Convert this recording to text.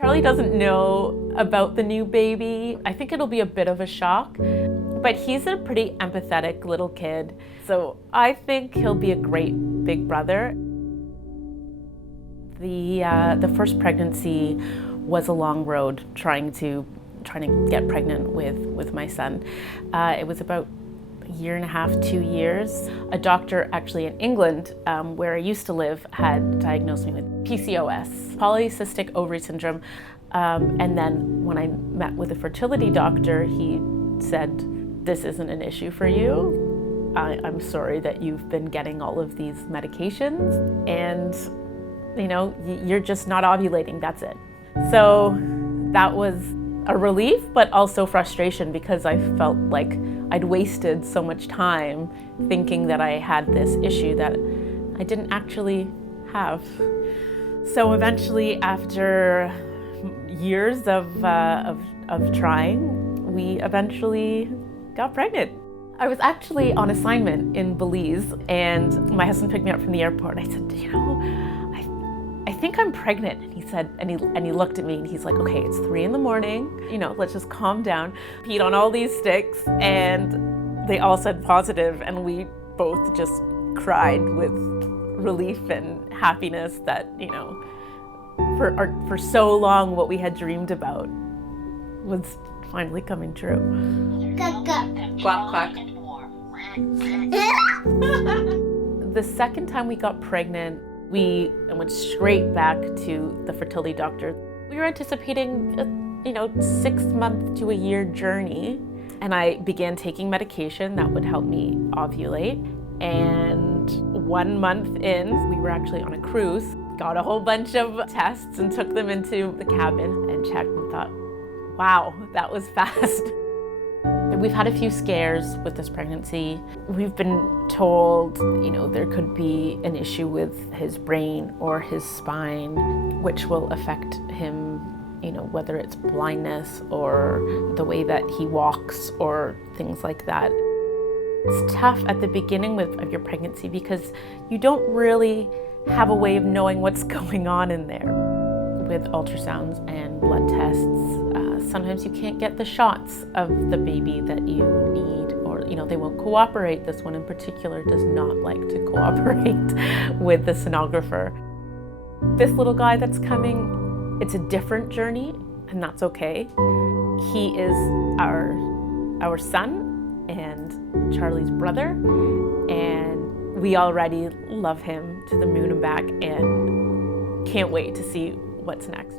Charlie doesn't know about the new baby. I think it'll be a bit of a shock, but he's a pretty empathetic little kid. So I think he'll be a great big brother. The first pregnancy was a long road trying to get pregnant with my son. It was about a year and a half, 2 years. A doctor actually in England, where I used to live, had diagnosed me with PCOS, polycystic ovary syndrome. And then when I met with a fertility doctor, he said, "This isn't an issue for you. I'm sorry that you've been getting all of these medications and you're just not ovulating, that's it." So that was a relief, but also frustration because I felt like I'd wasted so much time thinking that I had this issue that I didn't actually have. So eventually, after years of trying, we eventually got pregnant. I was actually on assignment in Belize, and my husband picked me up from the airport. I said, I think I'm pregnant. And he said, and he looked at me and he's like, "Okay, it's 3 a.m. Let's just calm down." Peed on all these sticks, and they all said positive, and we both just cried with relief and happiness that, for so long what we had dreamed about was finally coming true. Quack, quack. The second time we got pregnant, we went straight back to the fertility doctor. We were anticipating a 6-month to a year journey, and I began taking medication that would help me ovulate. And 1 month in, we were actually on a cruise, got a whole bunch of tests and took them into the cabin and checked and thought, wow, that was fast. We've had a few scares with this pregnancy. We've been told, there could be an issue with his brain or his spine, which will affect him, whether it's blindness or the way that he walks or things like that. It's tough at the beginning of your pregnancy because you don't really have a way of knowing what's going on in there. With ultrasounds and blood tests, sometimes you can't get the shots of the baby that you need, or they won't cooperate. This one in particular does not like to cooperate with the sonographer. This little guy that's coming, it's a different journey, and that's okay. He is our son and Charlie's brother, and we already love him to the moon and back and can't wait to see what's next.